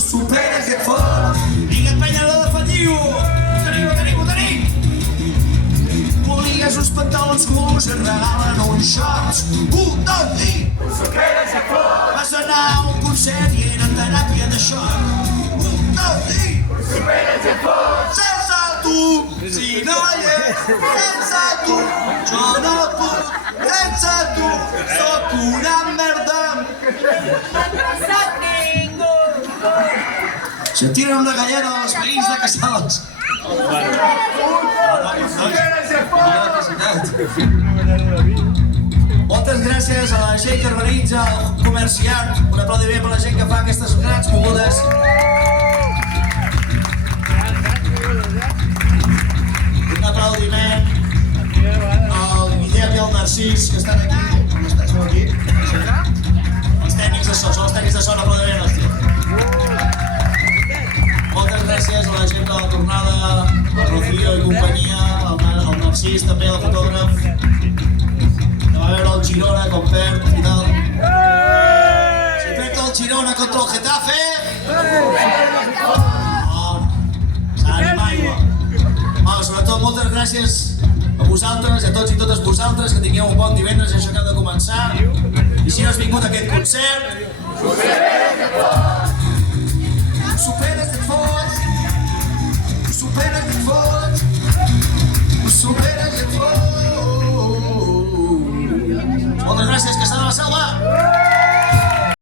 supera aquest fort. Vinga, empenyador defensiu. Ho tenim. Poligues uns pantalons curts et regalen uns shorts. 1, 2 i... Ho supera aquest fort. Vas anar a un concert i era teràpia de xoc. 1, 2 i... Ho supera aquest fort. Sense tu, si no hi és. Sense tu, jo no puc. Sense tu, sóc una merda. Sentint una gallera dels veïns de Casals. Moltes gràcies a la gent que organitza el comerciant. Un aplaudiment per la gent que fa aquestes grans mogudes. Un aplaudiment al Guillem i al Narcís que estan aquí. Com estan? Sou aquí? Els tècnics de so, són els tècnics de so, un aplaudiment als tios. Moltes gràcies a la gent de la tornada, al Rocío i companyia, al Narcís també, el fotògraf, que va veure el Girona com perd i tal. Si perd el Girona contra el Getafe... S'ha d'animar igual. Sobretot moltes gràcies a vosaltres, a tots i totes vosaltres, que tingueu un bon divendres, això acaba de començar. I si no has vingut a aquest concert... Superes